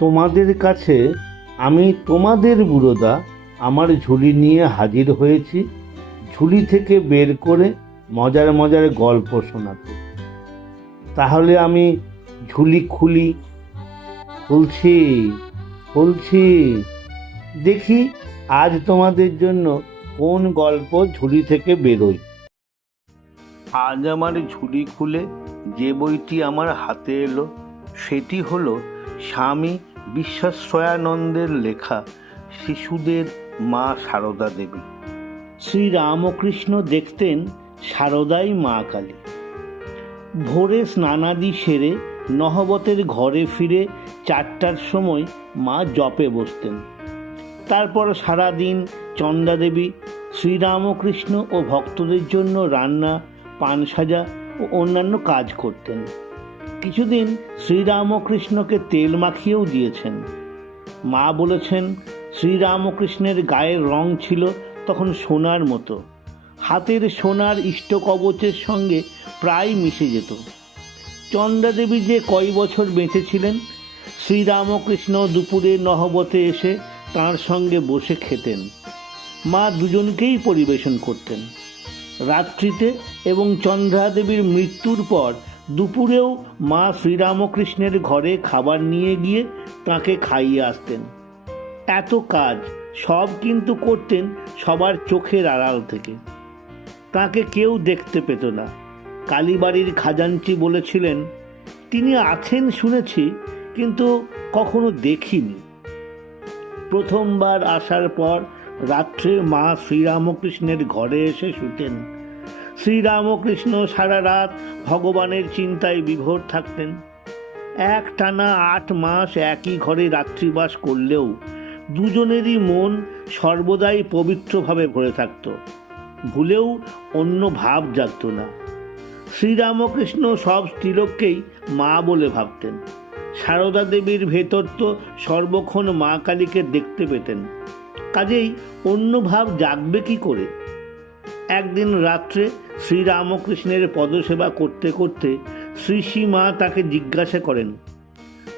তোমাদের কাছে আমি তোমাদের বুড়োদা আমার ঝুলি নিয়ে হাজির হয়েছি, ঝুলি থেকে বের করে মজার মজার গল্প শোনাতে। তাহলে আমি ঝুলি খুলি, খুলছি খুলছি। দেখি আজ তোমাদের জন্য কোন গল্প ঝুলি থেকে বেরোয়। আজ আমার ঝুলি খুলে যে বইটি আমার হাতে এলো, সেটি হলো স্বামী বিশ্বাশ্রয়ানন্দের লেখা শিশুদের মা সারদা দেবী। শ্রী রামকৃষ্ণ দেখতেন সারদাই মা কালী। ভোরে স্নানাদি সেরে নহবতের ঘরে ফিরে চারটার সময় মা জপে বসতেন। তারপর সারাদিন চন্দ্রাদেবী শ্রীরামকৃষ্ণ ও ভক্তদের জন্য রান্না, পান সাজা ও অন্যান্য কাজ করতেন। কিছুদিন শ্রীরামকৃষ্ণকে তেল মাখিয়েও দিয়েছেন। মা বলেছেন, শ্রীরামকৃষ্ণের গায়ের রং ছিল তখন সোনার মতো। হাতের সোনার ইষ্টকবচের সঙ্গে প্রায় মিশে যেত। চন্দ্রাদেবী যে কয় বছর বেঁচেছিলেন, শ্রীরামকৃষ্ণ দুপুরে নহবতে এসে তার সঙ্গে বসে খেতেন। মা দুজনকেই পরিবেশন করতেন। রাত্রিতে এবং চন্দ্রাদেবীর মৃত্যুর পর দুপুরেও মা শ্রীরামকৃষ্ণের ঘরে খাবার নিয়ে গিয়ে তাকে খাইয়ে আসতেন। এত কাজ, সব কিন্তু করতেন সবার চোখের আড়াল থেকে। তাকে কেউ দেখতে পেত না। কালীবাড়ির খাজাঞ্চি বলেছিলেন, তিনি আছেন শুনেছি, কিন্তু কখনো দেখিনি। প্রথমবার আসার পর রাত্রে মা শ্রীরামকৃষ্ণের ঘরে এসে শুতেন। শ্রীরামকৃষ্ণ সারা রাত ভগবানের চিন্তায় বিভোর থাকতেন। এক টানা আট মাস একই ঘরে রাত্রিবাস করলেও দুজনেরই মন সর্বদাই পবিত্রভাবে ভরে থাকত। ভুলেও অন্য ভাব জাগত না। শ্রীরামকৃষ্ণ সব স্ত্রীলোককেই মা বলে ভাবতেন। সারদা দেবীর ভেতর তো সর্বক্ষণ মা কালীকে দেখতে পেতেন। কাজেই অন্য ভাব জাগবে কি করে? একদিন রাত্রে শ্রীরামকৃষ্ণের পদসেবা করতে করতে শ্রী শ্রী মা তাকে জিজ্ঞাসা করেন,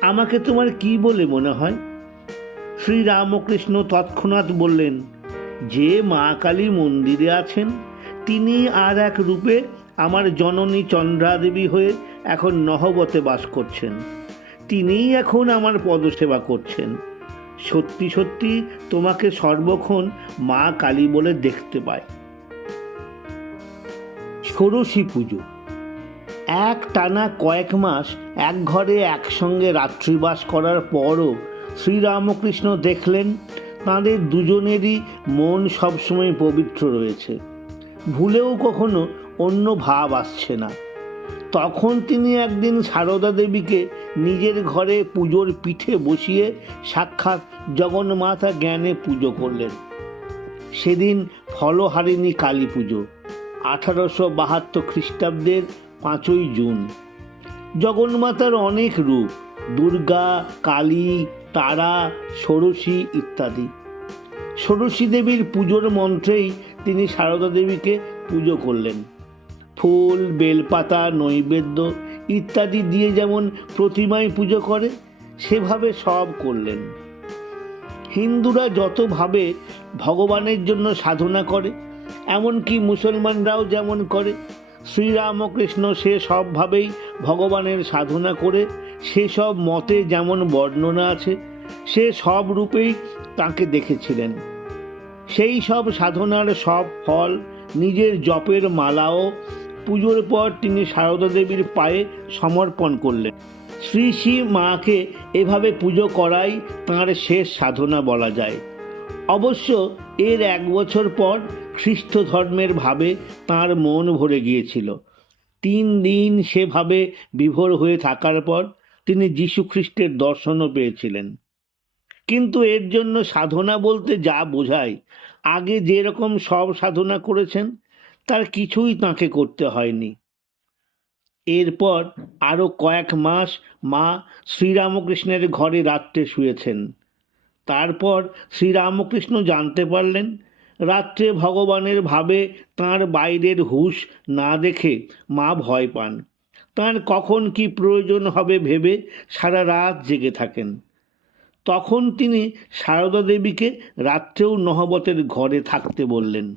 আমাকে তোমার কি বলে মনে হয়? শ্রীরামকৃষ্ণ তৎক্ষণাৎ বললেন, যে মা কালী মন্দিরে আছেন, তিনি আর এক রূপে আমার জননী চন্দ্রাদেবী হয়ে এখন নহবতে বাস করছেন। তিনিই এখন আমার পদসেবা করছেন। সত্যি সত্যি তোমাকে সর্বক্ষণ মা কালী বলে দেখতে পায়। ষোড়শী পুজো। এক টানা কয়েক মাস এক ঘরে একসঙ্গে রাত্রিবাস করার পরও শ্রীরামকৃষ্ণ দেখলেন তাঁদের দুজনেরই মন সবসময় পবিত্র রয়েছে। ভুলেও কখনো অন্য ভাব আসছে না। তখন তিনি একদিন সারদা দেবীকে নিজের ঘরে পুজোর পিঠে বসিয়ে সাক্ষাৎ জগন্মাতা জ্ঞানে পুজো করলেন। সেদিন ফলহারিণী কালী পুজো। আঠারোশো বাহাত্তর খ্রিস্টাব্দের পাঁচই জুন। জগন্মাতার অনেক রূপ, দুর্গা, কালী, তারা, ষোড়শী ইত্যাদি। ষোড়শী দেবীর পুজোর মন্ত্রেই তিনি সারদা দেবীকে পুজো করলেন। ফুল, বেলপাতা, নৈবেদ্য ইত্যাদি দিয়ে যেমন প্রতিমায় পুজো করে, সেভাবে সব করলেন। হিন্দুরা যতভাবে ভগবানের জন্য সাধনা করে এমনকি মুসলমানরাও যেমন করে, শ্রীরামকৃষ্ণ সে সবভাবেই ভগবানের সাধনা করে সেসব মতে যেমন বর্ণনা আছে, সে সব রূপেই তাকে দেখেছিলেন। সেই সব সাধনার সব ফল, নিজের জপের মালাও পুজোর পর তিনি সারদা দেবীর পায়ে সমর্পণ করলেন। শ্রী শ্রী মাকে এভাবে পুজো করাই তাঁর শেষ সাধনা বলা যায়। অবশ্য এর এক বছর পর খ্রিস্ট ধর্মের ভাবে তাঁর মন ভরে গিয়েছিল। তিন দিন সেভাবে বিভোর হয়ে থাকার পর তিনি খ্রিস্টের দর্শনও পেয়েছিলেন। কিন্তু এর জন্য সাধনা বলতে যা বোঝায়, আগে যেরকম সব সাধনা করেছেন, তার কিছুই তাকে করতে হয়নি। এরপর আরও কয়েক মাস মা শ্রীরামকৃষ্ণের ঘরে রাত্রে শুয়েছেন। তারপর শ্রীরামকৃষ্ণ জানতে পারলেন, রাত্রে ভগবানের ভাবে তার বাইরের হুশ না দেখে মা ভয় পান। তার কখন কি প্রয়োজন হবে ভেবে সারা রাত জেগে থাকেন। তখন তিনি সারদা দেবীকে রাত্রেও নহবতের ঘরে থাকতে বললেন